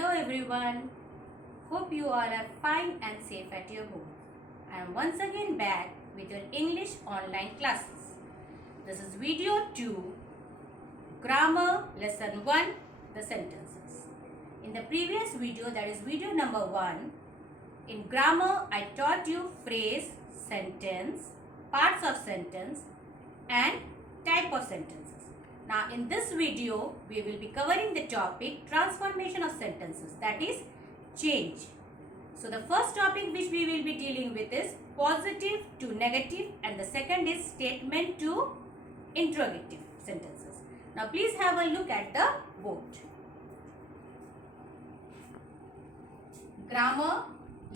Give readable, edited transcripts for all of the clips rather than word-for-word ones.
Hello everyone. Hope you all are fine and safe at your home. I am once again back with your English online classes. This is video 2, Grammar Lesson 1, the sentences. In the previous video, that is video number 1, in grammar I taught you phrase, sentence, parts of sentence and type of sentences. Now in this video, we will be covering the topic transformation of sentences, that is change. So the first topic which we will be dealing with is positive to negative and the second is statement to interrogative sentences. Now please have a look at the board. Grammar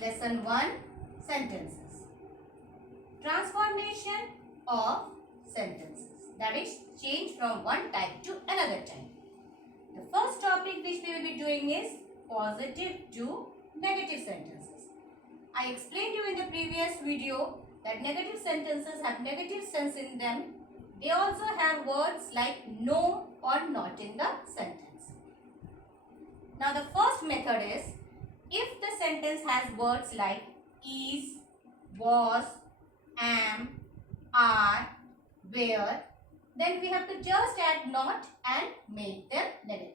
lesson 1 sentences. Transformation of sentences, that is change from one type to another type. The first topic which we will be doing is positive to negative sentences. I explained you in the previous video that negative sentences have negative sense in them. They also have words like no or not in the sentence. Now the first method is, if the sentence has words like is, was, am, are, where, then we have to just add not and make them negative.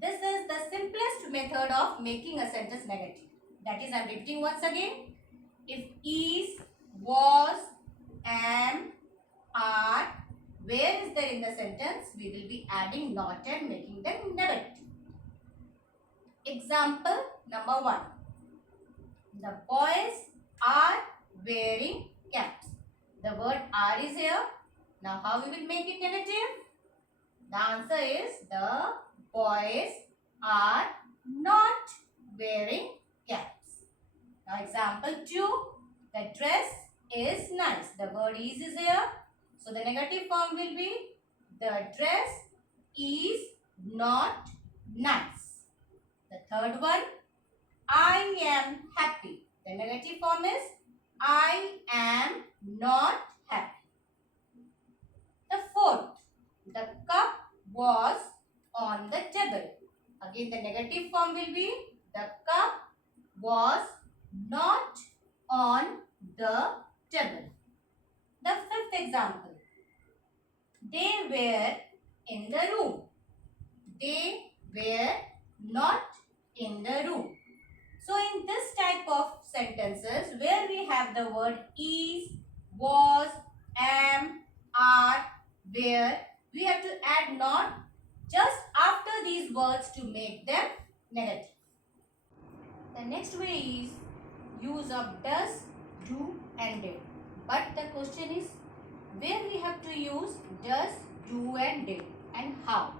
This is the simplest method of making a sentence negative. That is, I am repeating once again. If is, was, am, are, where is there in the sentence, we will be adding not and making them negative. Example number 1. The boys are wearing caps. The word are is here. Now how we will make it negative? The answer is the boys are not wearing caps. Now example 2. The dress is nice. The word is here. So the negative form will be the dress is not nice. The third one. I am happy. The negative form is I am not happy. The fourth, the cup was on the table. Again, the negative form will be the cup was not on the table. The fifth example, they were in the room. They were not in the room. So in this type of sentences where we have the word is, was, am, are, where, we have to add not just after these words to make them negative. The next way is use of does, do and did. But the question is where we have to use does, do and did and how.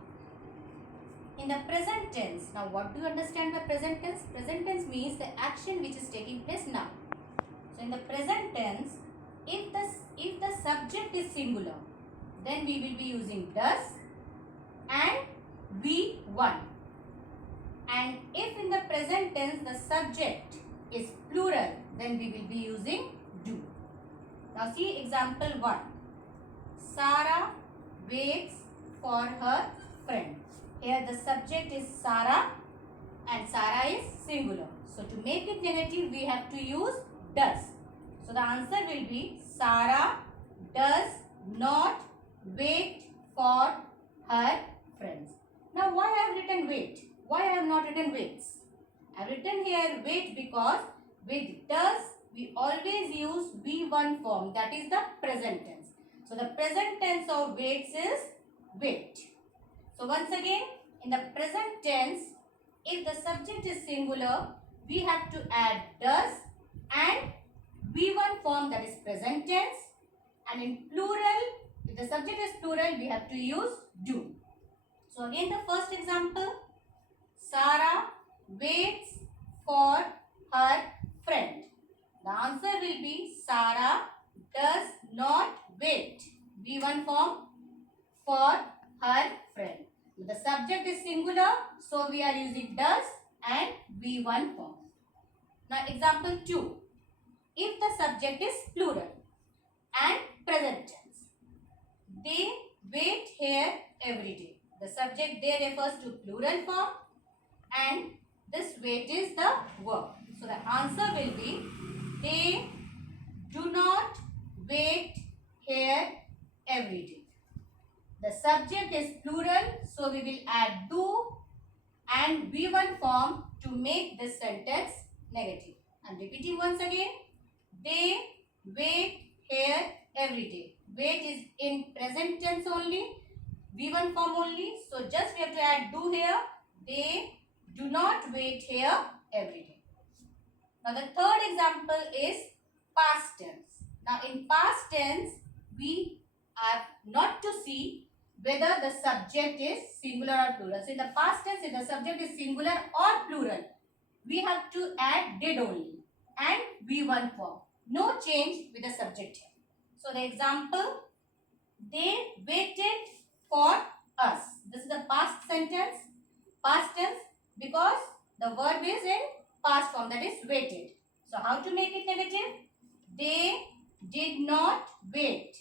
In the present tense, now what do you understand by present tense? Present tense means the action which is taking place now. So in the present tense, if the subject is singular, then we will be using does and we1. And if in the present tense the subject is plural, then we will be using do. Now see example 1. Sarah waits for her friend. Here the subject is Sarah and Sarah is singular. So to make it negative, we have to use does. So the answer will be Sarah does not wait for her friends. Now why I have written wait? Why I have not written waits? I have written here wait because with does we always use V1 form, that is the present tense. So the present tense of waits is wait. So once again, in the present tense, if the subject is singular, we have to add does and V1 form, that is present tense. And in plural, if the subject is plural, we have to use do. So again the first example, Sarah waits for her friend. The answer will be Sarah does not wait. V1 form for her friend. The subject is singular, so we are using does and V1 form. Now example 2. If the subject is plural and present tense, they wait here every day. The subject there refers to plural form and the wait is the verb. So the answer will be they do not wait here every day. The subject is plural, so we will add do and V1 form to make this sentence negative. I'm repeating once again. They wait here every day. Wait is in present tense only, V1 form only. So just we have to add do here. They do not wait here every day. Now the third example is past tense. Now in past tense, we have not to see whether the subject is singular or plural. So in the past tense, if the subject is singular or plural, we have to add did only and V1 form. No change with the subject here. So the example, they waited for us. This is the past sentence, past tense, because the verb is in past form, that is waited. So how to make it negative? They did not wait.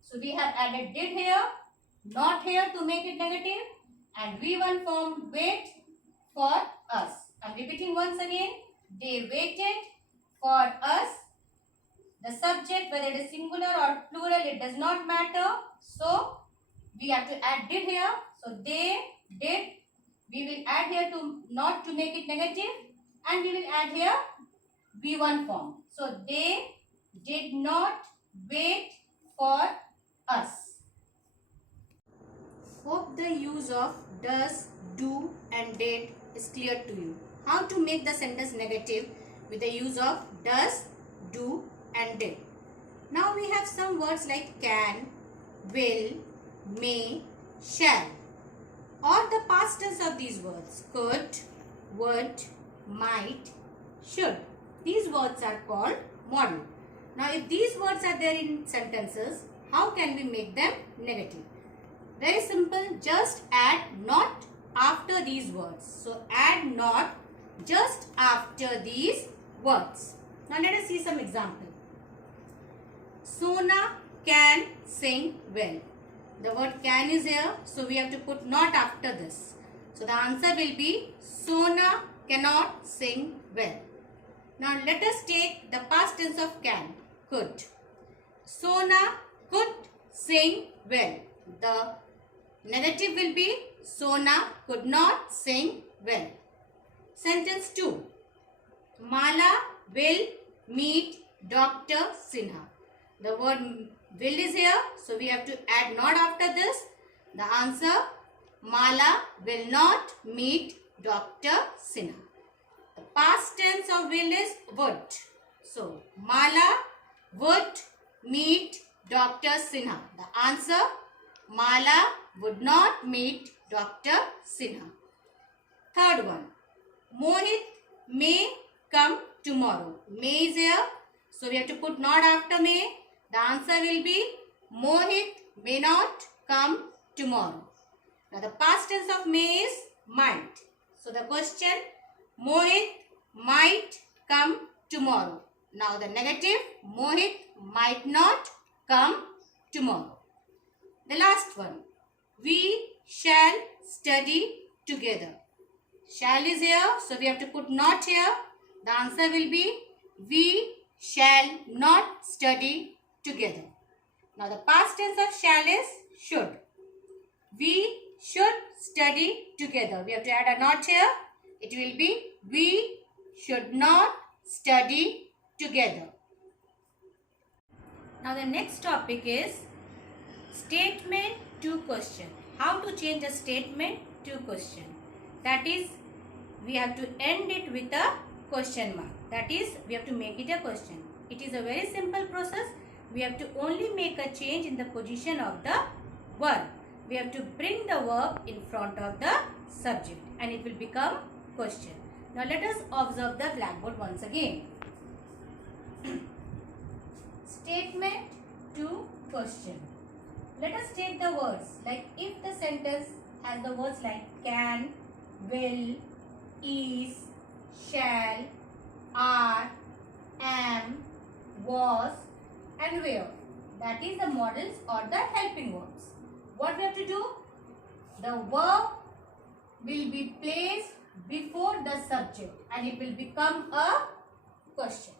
So we have added did here, not here to make it negative, and V1 form wait for us. I'm repeating once again. They waited for us. The subject, whether it is singular or plural, it does not matter. So we have to add did here. So they did. We will add here to not to make it negative, and we will add here V1 form. So they did not wait for us. Hope the use of does, do and did is clear to you. How to make the sentence negative with the use of does, do and did. Now we have some words like can, will, may, shall, or the past tense of these words, could, would, might, should. These words are called modal. Now if these words are there in sentences, how can we make them negative? Very simple, just add not after these words. So add not just after these words. Now let us see some example. Sona can sing well. The word can is here, so we have to put not after this. So the answer will be Sona cannot sing well. Now let us take the past tense of can, could. Sona could sing well. The negative will be Sona could not sing well. Sentence 2. Mala will meet Dr. Sinha. The word will is here, so we have to add not after this. The answer, Mala will not meet Dr. Sinha. The past tense of will is would. So, Mala would meet Dr. Sinha. The answer, Mala would not meet Dr. Sinha. Third one, Mohit may come tomorrow. May is here, so we have to put not after may. The answer will be Mohit may not come tomorrow. Now the past tense of may is might. So the question, Mohit might come tomorrow. Now the negative, Mohit might not come tomorrow. The last one, we shall study together. Shall is here, so we have to put not here. The answer will be we shall not study together. Now the past tense of shall is should. We should study together. We have to add a not here. It will be we should not study together. Now the next topic is statement to question. How to change a statement to question. That is, we have to end it with a question mark. That is, we have to make it a question. It is a very simple process. We have to only make a change in the position of the verb. We have to bring the verb in front of the subject and it will become question. Now let us observe the blackboard once again. Statement to question. Let us take the words like if the sentence has the words like can, will, is, shall, are, am, was and were. That is the modals or the helping verbs. What we have to do? The verb will be placed before the subject and it will become a question.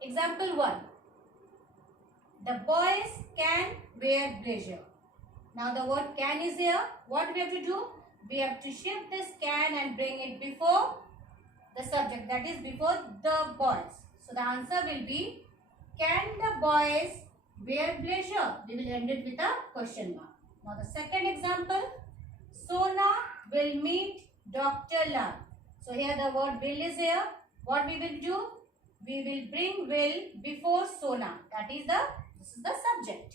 Example 1. The boys can wear blazer. Now the word can is here. What we have to do? We have to shift this can and bring it before the subject, that is before the boys. So the answer will be, can the boys wear blazer? We will end it with a question mark. Now the second example, Sona will meet Dr. Lal. So here the word will is here. What we will do? We will bring will before Sona. This is the subject.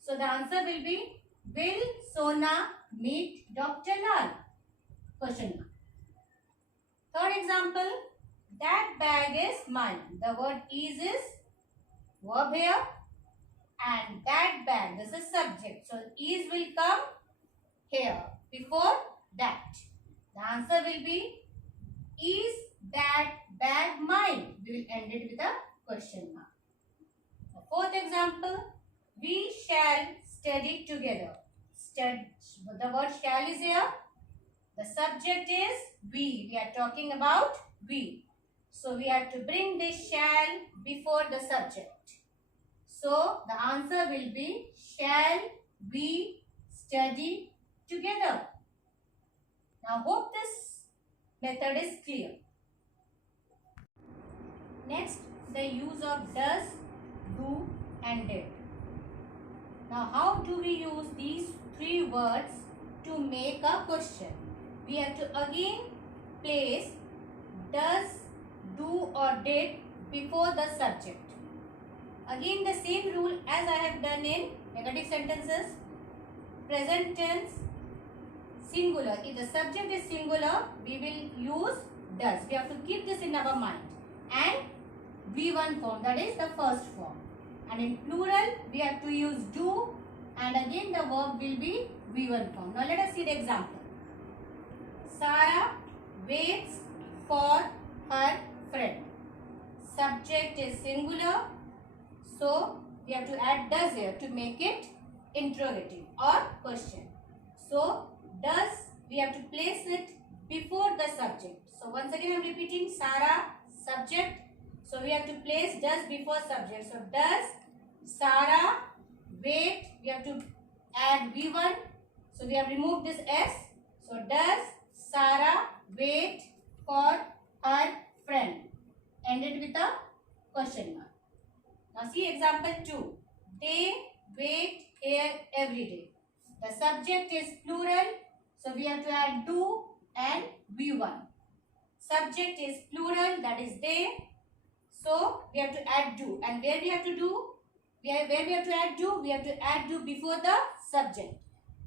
So the answer will be, will Sona meet Dr. Lal? Question mark. Third example, that bag is mine. The word is verb here and that bag, this is subject. So is will come here before that. The answer will be, is that bag mine? We will end it with a question mark. The fourth example, we shall study together. The word shall is here. The subject is we. We are talking about we. So we have to bring this shall before the subject. So the answer will be, shall we study together? Now hope this method is clear. Next, the use of does, do and did. Now how do we use these three words to make a question? We have to again place does, do or did before the subject. Again the same rule as I have done in negative sentences. Present tense, singular. If the subject is singular, we will use does. We have to keep this in our mind. And V1 form, that is the first form. And in plural, we have to use do, and again the verb will be V1 form. Now let us see the example. Sarah waits for her friend. Subject is singular, so we have to add does here to make it interrogative or question. So does, we have to place it before the subject. So once again I am repeating, Sarah, subject. So we have to place does before subject. So does Sarah wait, we have to add V1. So we have removed this S. So does Sarah wait for her friend? Ended with a question mark. Now see example 2. They wait here every day. The subject is plural. So we have to add do and V1. Subject is plural, that is they. So we have to add do. And where we have to do? Where we have to add do? We have to add do before the subject.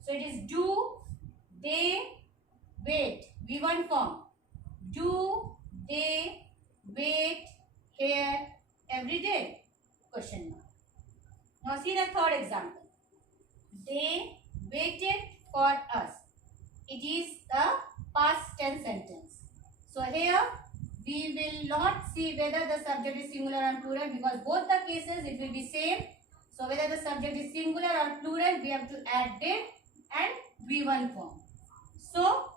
So it is do, they, wait. V1 form. Do they wait here every day? Question mark. Now see the third example. They waited for us. It is the past tense sentence. So here we will not see whether the subject is singular or plural, because both the cases it will be same. So whether the subject is singular or plural, we have to add did and V1 form. So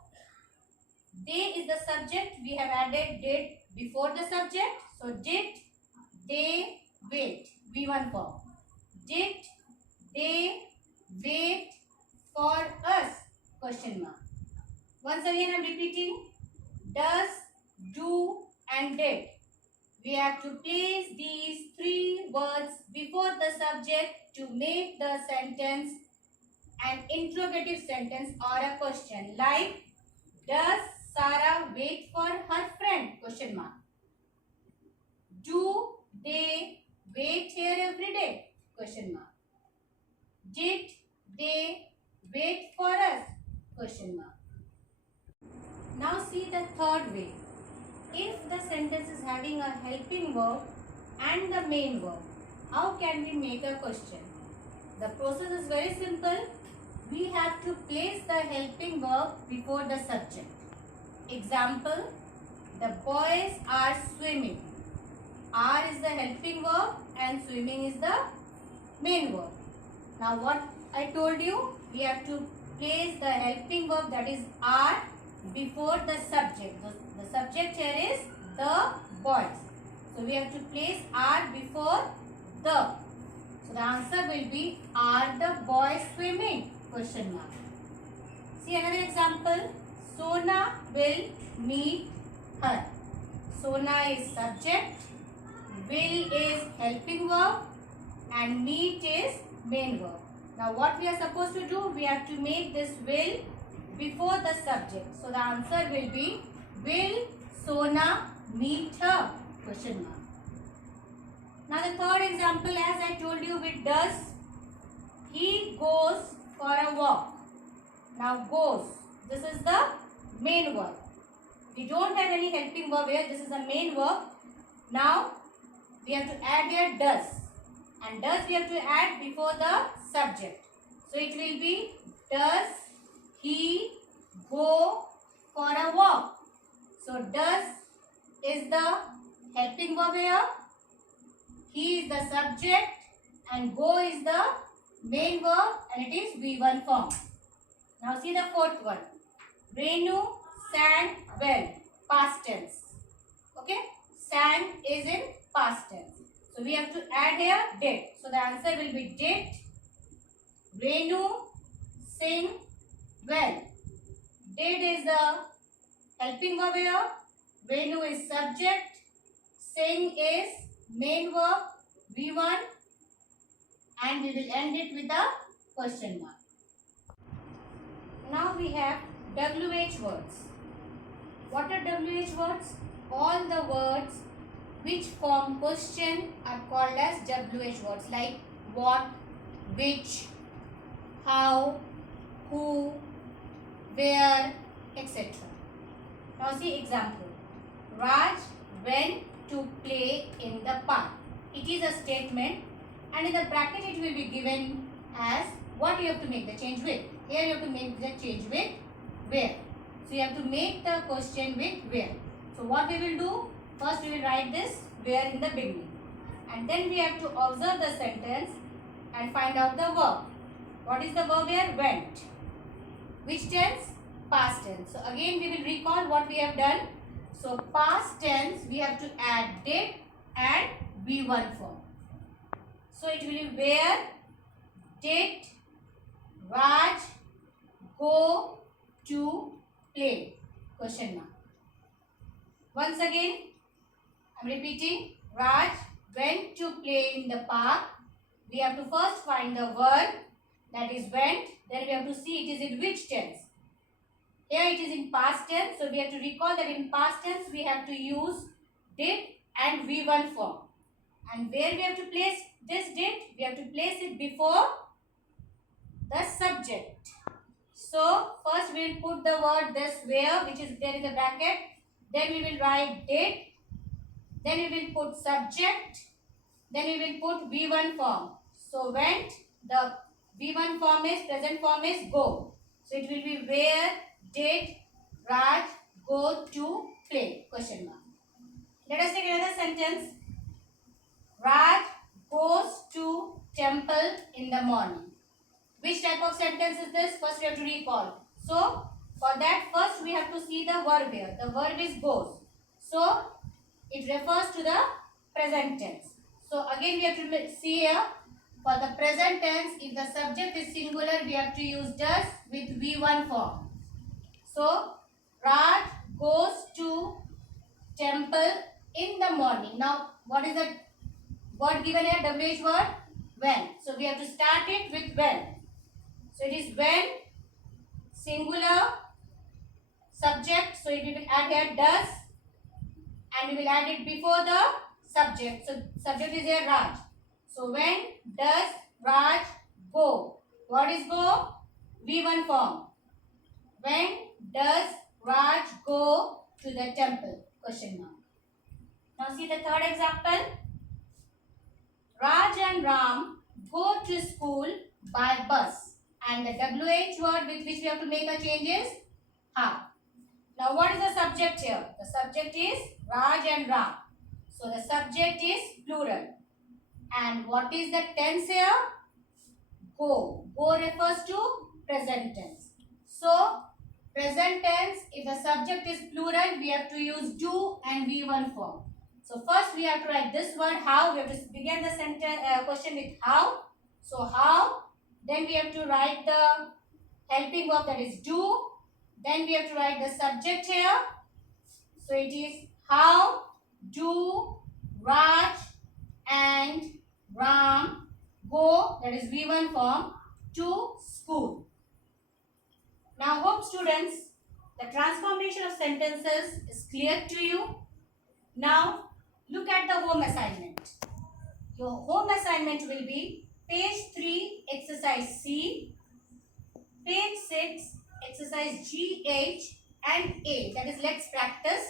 they is the subject, we have added did before the subject. So did they wait, V1 form. Did they wait for us? Question mark. Once again I am repeating, does, do and did. We have to place these three words before the subject to make the sentence an interrogative sentence or a question. Like, does Sarah wait for her friend? Question mark. Do they wait here every day? Question mark. Did they wait for us? Question mark. Now see the third way. If the sentence is having a helping verb and the main verb, how can we make a question? The process is very simple. We have to place the helping verb before the subject. Example, the boys are swimming. Are is the helping verb and swimming is the main verb. Now what I told you, we have to place the helping verb, that is are, before the subject. The subject here is the boys. So we have to place are before the. So the answer will be, are the boys swimming? Question mark. See another example. Sona will meet her. Sona is subject, will is helping verb, and meet is main verb. Now what we are supposed to do? We have to make this will before the subject. So the answer will be, will Sona meet her? Question mark. Now the third example, as I told you with does, he goes for a walk. Now goes, this is the main verb. We don't have any helping verb here. This is the main verb. Now we have to add here does, and does we have to add before the subject. So it will be, does he go for a walk? So does is the helping verb here, he is the subject, and go is the main verb, and it is V1 form. Now see the fourth one. Renu sang well, past tense. Okay, sang is in past tense. So we have to add here did. So the answer will be, did Renu sing well? Did is the helping verb here. Renu is subject. Sing is main verb V1, and we will end it with a question mark. Now we have WH words. What are WH words? All the words which form question are called as WH words, like what, which, how, who, where, etc. Now see example. Raj went to play in the park. It is a statement, and in the bracket it will be given as what you have to make the change with. Here you have to make the change with where. So you have to make the question with where. So what we will do? First we will write this where in the beginning, and then we have to observe the sentence and find out the verb. What is the verb here? Went. Which tense? Past tense. So again we will recall what we have done. So past tense we have to add did and V1 form. So it will be, where did Raj go to play? Question mark. Once again I am repeating. Raj went to play in the park. We have to first find the verb, that is went. Then we have to see it is in which tense. Here it is in past tense. So we have to recall that in past tense we have to use did and V1 form. And where we have to place this did? We have to place it before the subject. So first we will put the word this where, which is there in the bracket. Then we will write did. Then we will put subject. Then we will put V1 form. So went, the V1 form is, present form is go. So it will be, where did Raj go to play? Question mark. Let us take another sentence. Raj goes to temple in the morning. Which type of sentence is this? First we have to recall. So for that first we have to see the verb here. The verb is goes. So it refers to the present tense. So again we have to see here, for the present tense, if the subject is singular, we have to use does with V1 form. So Raj goes to temple in the morning. Now what is the word given here? WH word? When. So we have to start it with when. So it is when, singular, subject. So it will add here does, and we will add it before the subject. So subject is here Raj. So when does Raj go? What is go? V1 form. When does Raj go to the temple? Question mark. Now see the third example. Raj and Ram go to school by bus, and the WH word with which we have to make a change is ha. Now what is the subject here? The subject is Raj and Ram. So the subject is plural. And what is the tense here? Go. Go refers to present tense. So present tense, if the subject is plural, we have to use do and V1 form. So first we have to write this word how. We have to begin the sentence question with how. So how. Then we have to write the helping verb, that is do. Then we have to write the subject here. So it is how do Raj and Ram go, that is V1 form, to school. Now hope students, the transformation of sentences is clear to you. Now look at the home assignment. Your home assignment will be page 3 exercise C, page 6 exercise G, H and A, that is let's practice,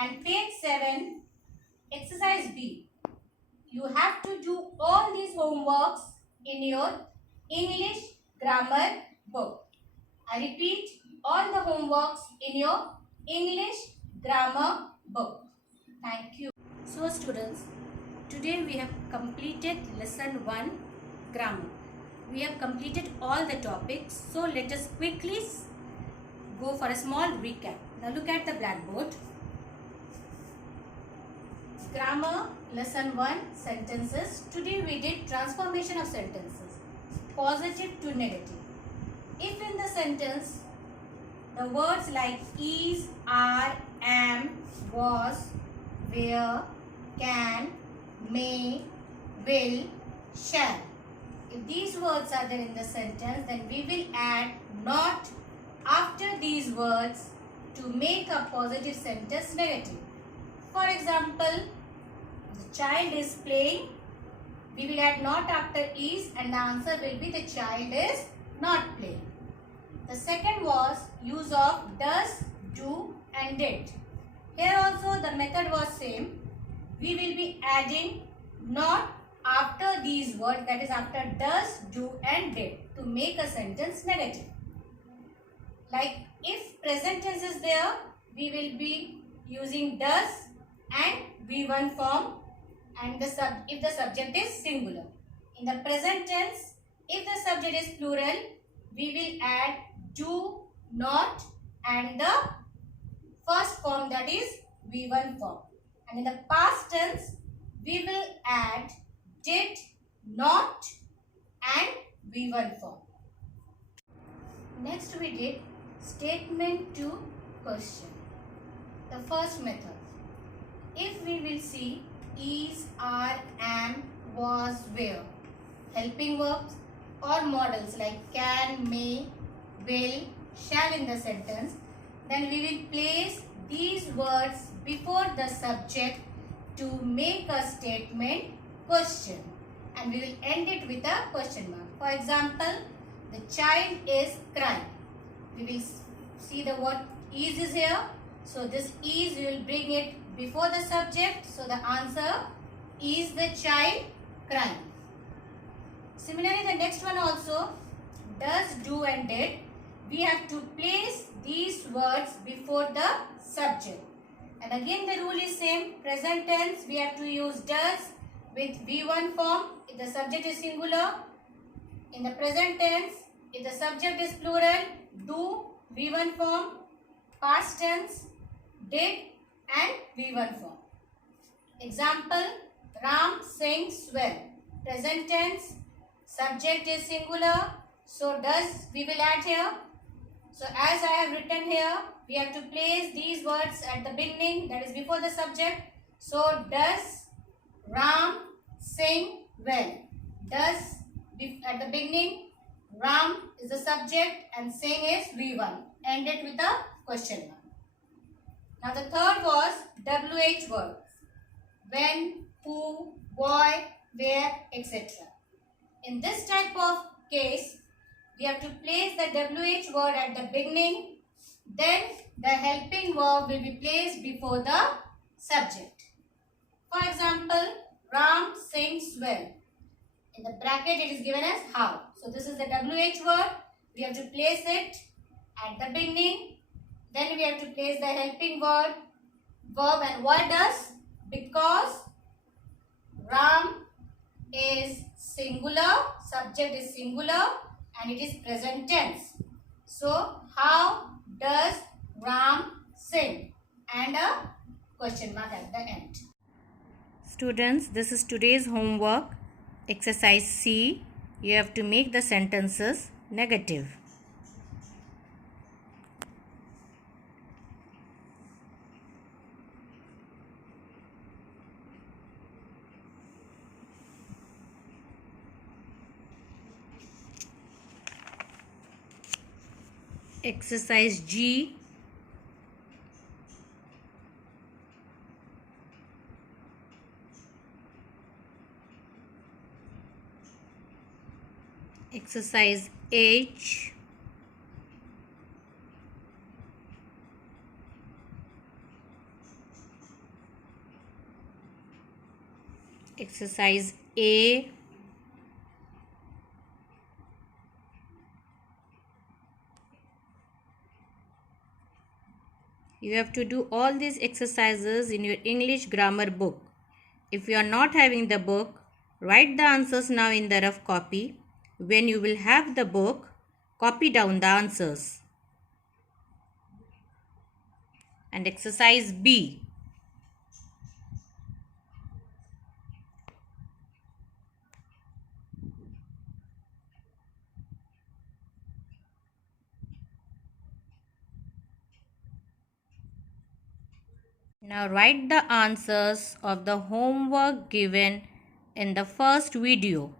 and page 7 exercise B. You have to do all these homeworks in your English grammar book. I repeat, all the homeworks in your English grammar book. Thank you. So students, today we have completed lesson 1 grammar. We have completed all the topics. So let us quickly go for a small recap. Now look at the blackboard. Grammar lesson 1 sentences. Today we did transformation of sentences, positive to negative. If in the sentence the words like is, are, am, was, were, can, may, will, shall, if these words are there in the sentence, then we will add not after these words to make a positive sentence negative. For example, the child is playing. We will add not after is and the answer will be the child is not playing. The second was use of does, do and did. Here also the method was same. We will be adding not after these words, that is after does, do and did, to make a sentence negative. Like if present tense is there, we will be using does and V1 form, and if the subject is singular. In the present tense, if the subject is plural, we will add do, not and the first form, that is V1 form. And in the past tense, we will add did, not and V1 form. Next we did statement to question. The first method. If we will see is, are, am, was, were, helping verbs or models like can, may, will, shall in the sentence, then we will place these words before the subject to make a statement question, and we will end it with a question mark. For example, the child is crying. We will see the word is here. So this is, we will bring it before the subject. So the answer is the child crying. Similarly, the next one also, does, do and did. We have to place these words before the subject. And again the rule is same. Present tense, we have to use does with V1 form if the subject is singular. In the present tense, if the subject is plural, do, V1 form. Past tense, did and V1 form. Example, Ram sings well. Present tense, subject is singular, so does we will add here. So as I have written here, we have to place these words at the beginning, that is before the subject. So does Ram sing well? Does at the beginning, Ram is the subject and sing is V1. End it with a question mark. Now the third was WH words. When, who, boy, where, etc. In this type of case, we have to place the WH word at the beginning. Then the helping verb will be placed before the subject. For example, Ram sings well. In the bracket it is given as how. So this is the WH word. We have to place it at the beginning. Then we have to place the helping verb and why does? Because Ram is singular, subject is singular and it is present tense. So How does Ram sing? And a question mark at the end. Students, this is today's homework. Exercise C. You have to make the sentences negative. Exercise G. Exercise H. Exercise A. You have to do all these exercises in your English grammar book. If you are not having the book, write the answers now in the rough copy. When you will have the book, copy down the answers. And exercise B. Now write the answers of the homework given in the first video.